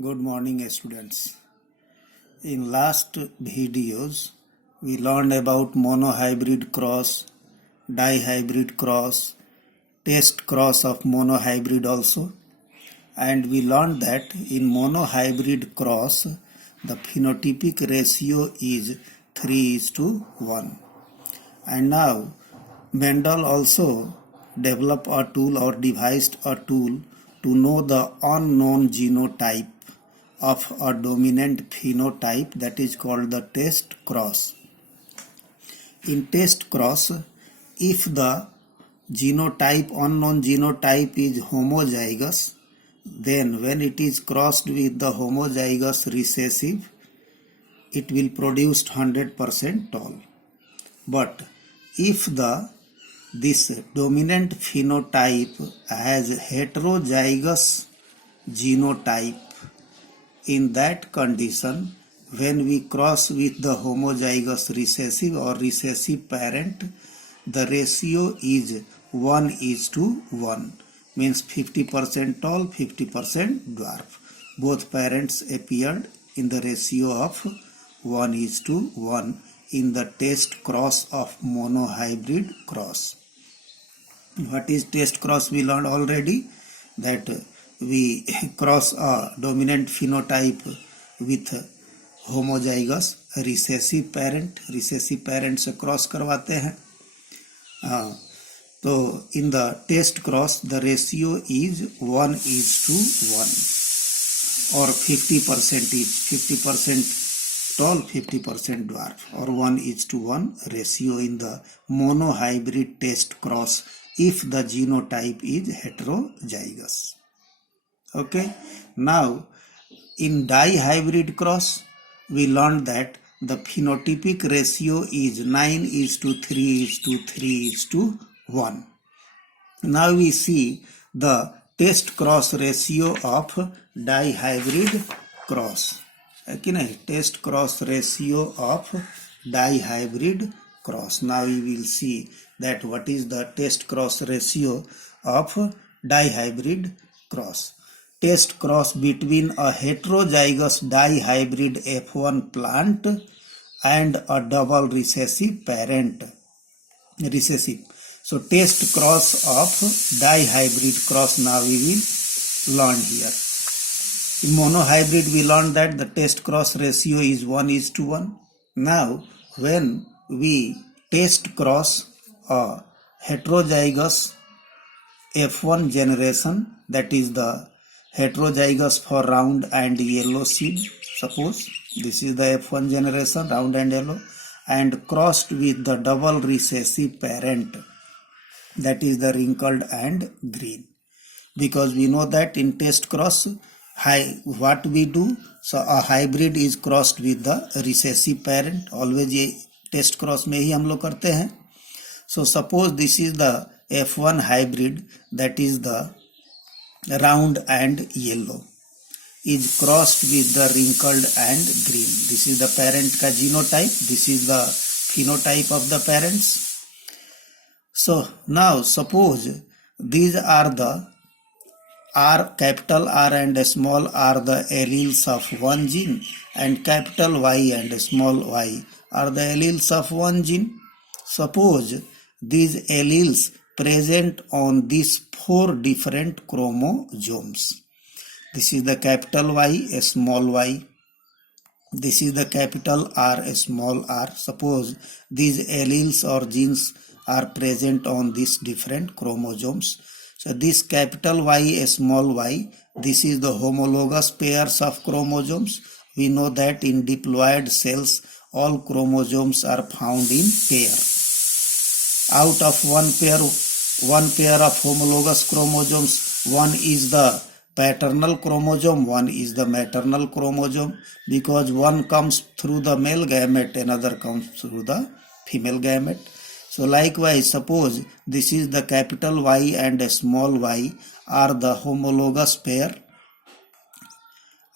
Good morning, students. In last videos, we learned about monohybrid cross, dihybrid cross, test cross of monohybrid also, and we learned that in monohybrid cross, the phenotypic ratio is 3:1. And now, Mendel also developed a tool or devised a tool to know the unknown genotype of a dominant phenotype, that is called the test cross. In test cross, if the unknown genotype is homozygous, then when it is crossed with the homozygous recessive, it will produce 100% tall. But if this dominant phenotype has heterozygous genotype, in that condition, when we cross with the homozygous recessive or recessive parent, the ratio is 1:1, means 50% tall, 50% dwarf. Both parents appeared in the ratio of 1:1 in the test cross of monohybrid cross. What is test cross? We learned already that we cross a dominant phenotype with homozygous recessive parent से cross करवाते हैं. तो in the test cross the ratio is 1:1 or 50% each, 50% tall, 50% dwarf, or 1:1 ratio in the monohybrid test cross if the genotype is heterozygous. Okay, now in dihybrid cross we learned that the phenotypic ratio is 9:3:3:1. Now we see the test cross ratio of dihybrid cross. Okay, test cross ratio of dihybrid cross. Now we will see that what is the test cross ratio of dihybrid cross. Test cross between a heterozygous dihybrid F1 plant and a double recessive parent. So test cross of dihybrid cross now we will learn here. In monohybrid we learned that the test cross ratio is 1:1. Now when we test cross a heterozygous F1 generation, that is the heterozygous for round and yellow seed, suppose this is the F1 generation, round and yellow, and crossed with the double recessive parent, that is the wrinkled and green. Because we know that in test cross, what we do, so a hybrid is crossed with the recessive parent, always ये test cross में ही हम लोग करते हैं. So suppose this is the F1 hybrid, that is the round and yellow, is crossed with the wrinkled and green. This is the parent ka genotype, this is the phenotype of the parents. So now suppose these are the capital R and small r the alleles of one gene, and capital Y and small y are the alleles of one gene. Suppose these alleles present on these 4 different chromosomes. This is the capital Y, a small y. This is the capital R, a small r. Suppose these alleles or genes are present on these different chromosomes. So this capital Y, a small y, this is the homologous pairs of chromosomes. We know that in diploid cells all chromosomes are found in pair. Out of one pair of homologous chromosomes, one is the paternal chromosome, one is the maternal chromosome, because one comes through the male gamete, another comes through the female gamete. So likewise, suppose this is the capital Y and a small y are the homologous pair,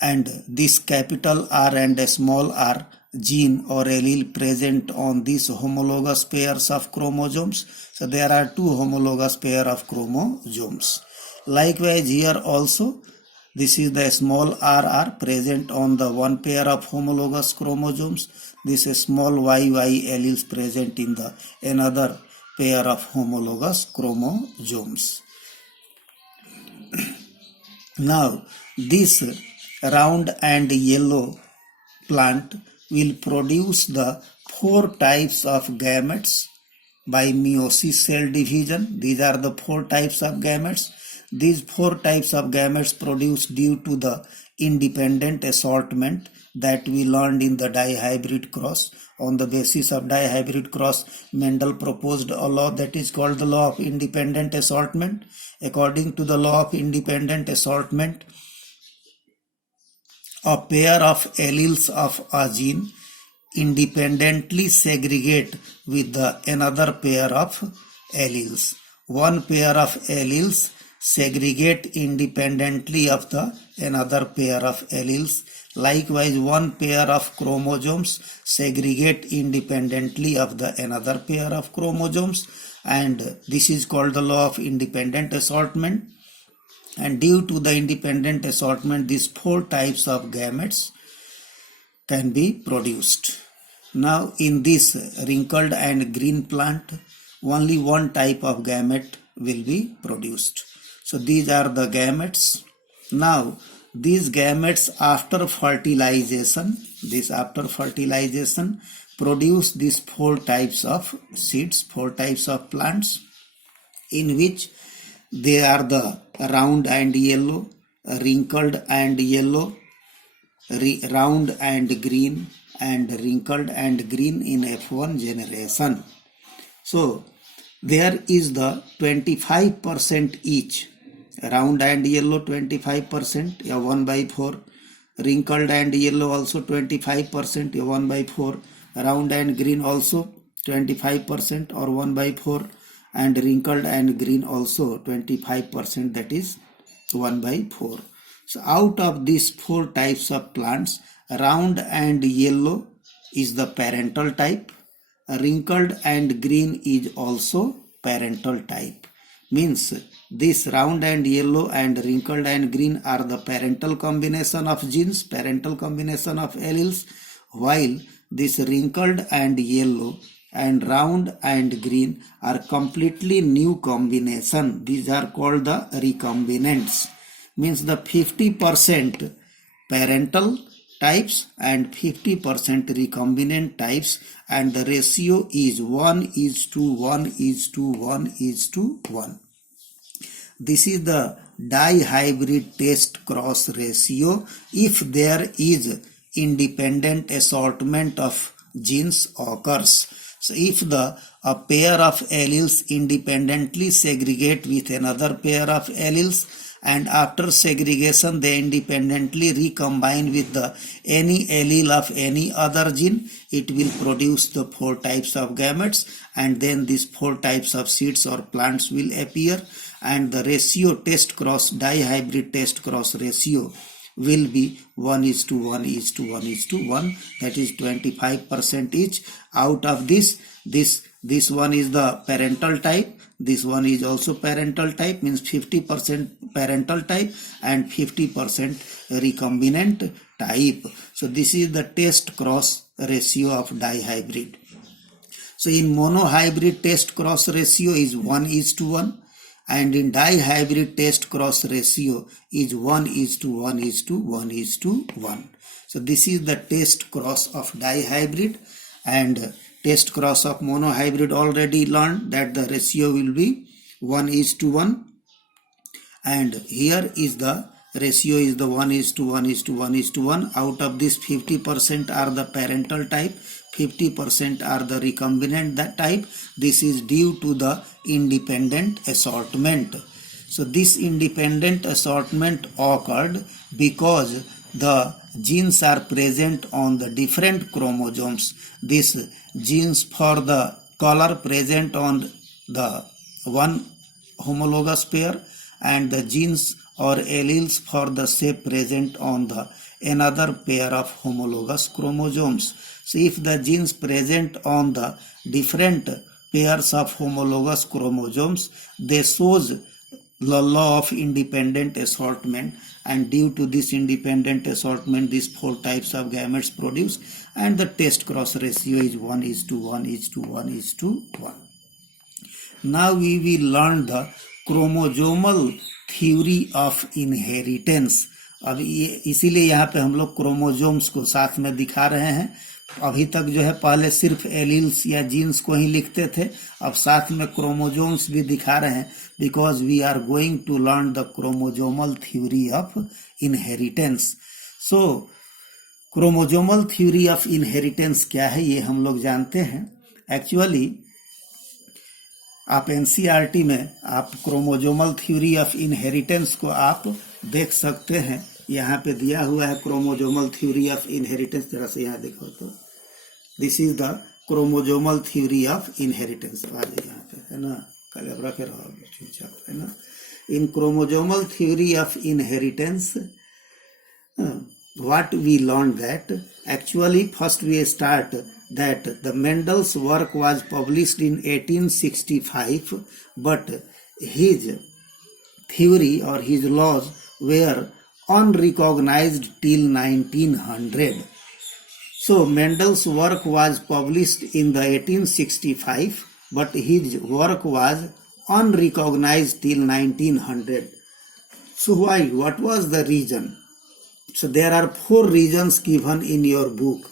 and this capital R and a small r gene or allele present on these homologous pairs of chromosomes. So there are 2 homologous pair of chromosomes. Likewise here also This is the small RR present on the one pair of homologous chromosomes. This is small YY alleles present in the another pair of homologous chromosomes. Now, this round and yellow plant will produce the 4 types of gametes by meiosis cell division. These are the 4 types of gametes. These 4 types of gametes produced due to the independent assortment that we learned in the dihybrid cross. On the basis of dihybrid cross, Mendel proposed a law that is called the law of independent assortment. According to the law of independent assortment, a pair of alleles of a gene independently segregate with the another pair of alleles. One pair of alleles segregate independently of the another pair of alleles. Likewise, one pair of chromosomes segregate independently of the another pair of chromosomes, and this is called the law of independent assortment. And due to the independent assortment, these 4 types of gametes can be produced. Now, in this wrinkled and green plant, only one type of gamete will be produced. So these are the gametes. Now, these gametes after fertilization, produce these 4 types of seeds, 4 types of plants, in which they are the round and yellow, wrinkled and yellow, round and green, and wrinkled and green in F1 generation. So there is the 25% each. Round and yellow 25%, 1/4. Wrinkled and yellow also 25%, 1/4. Round and green also 25% or 1/4. And wrinkled and green also 25%, that is 1/4. So out of these 4 types of plants, round and yellow is the parental type. Wrinkled and green is also parental type. Means this round and yellow and wrinkled and green are the parental combination of genes, parental combination of alleles, while this wrinkled and yellow and round and green are completely new combination. These are called the recombinants. Means the 50% parental types and 50% recombinant types, and the ratio is 1:1:1:1:1. This is the dihybrid test cross ratio if there is independent assortment of genes occurs. So if a pair of alleles independently segregate with another pair of alleles, and after segregation they independently recombine with any allele of any other gene, it will produce the 4 types of gametes, and then these 4 types of seeds or plants will appear, and the ratio dihybrid test cross ratio will be 1:1:1:1, that is 25% each. Out of this one is the parental type, this one is also parental type, means 50% parental type and 50% recombinant type. So this is the test cross ratio of dihybrid. So in monohybrid test cross ratio is 1:1, and in dihybrid test cross ratio is 1:1:1:1. So this is the test cross of dihybrid, and test cross of monohybrid already learned that the ratio will be 1:1, and here is the ratio is the 1:1:1:1. Out of this 50% are the parental type, 50% are the recombinant type. This is due to the independent assortment. So this independent assortment occurred because the genes are present on the different chromosomes. These genes for the color present on the one homologous pair, and the genes or alleles for the shape present on the another pair of homologous chromosomes. So if the genes present on the different pairs of homologous chromosomes, they shows the law of independent assortment, and due to this independent assortment these 4 types of gametes produce, and the test cross ratio is 1:1:1:1:1. Now we will learn the chromosomal theory of inheritance. अब ये इसीलिए यहाँ पे हम लोग chromosomes को साथ में दिखा रहे हैं. अभी तक जो है पहले सिर्फ एलील्स या जीन्स को ही लिखते थे, अब साथ में क्रोमोजोम्स भी दिखा रहे हैं, because we are going to learn the chromosomal theory of inheritance. So chromosomal theory of inheritance क्या है ये हम लोग जानते हैं. एक्चुअली आप एनसीईआरटी में आप क्रोमोजोमल थ्योरी ऑफ इनहेरिटेंस को आप देख सकते हैं. यहाँ पे दिया हुआ है क्रोमोजोमल थ्योरी ऑफ इनहेरिटेंस. जरा से यहाँ देखो तो this is the chromosomal theory of inheritance. आ जाए यहाँ पे, है ना, कल अब रखे रहो चुपचाप, है ना. In chromosomal theory of inheritance what we learned that actually first we start that the Mendel's work was published in 1865, but his theory or his laws were unrecognized till 1900. So Mendel's work was published in the 1865, but his work was unrecognized till 1900. So why? What was the reason? So there are 4 reasons given in your book.